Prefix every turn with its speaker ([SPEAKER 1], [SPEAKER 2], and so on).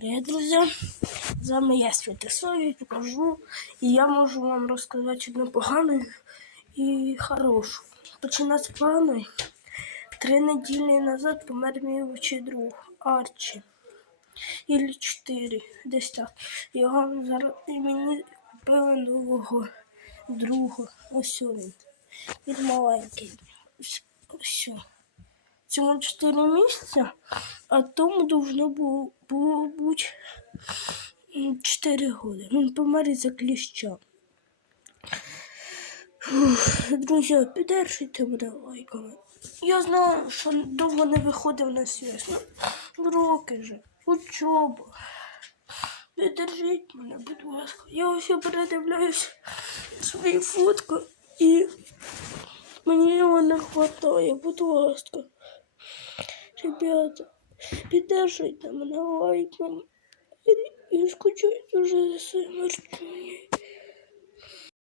[SPEAKER 1] Привіт, друзі! З вами я Святославі, покажу. І я можу вам розказати одну погану і хорошу. Починати з поганої. Три неділі назад помер мій лучший друг Арчі. Ілі чотири, десь так. Його зараз і мені купили нового друга. Ось він. Він маленький. Цьому 4 місяці, а тому должно було, було бути 4 роки. Він помер із-за кліща. Фух, Друзі, піддержуйте мене лайками. Я знаю, що довго не виходив на связь. Ну, роки же, учоба. Піддержіть мене, будь ласка. Я ось передивляюсь свої фотки і мені його не вистачає, будь ласка. Ребята, піддержуйте мене лайком. Я скучаю дуже за своїми родителями.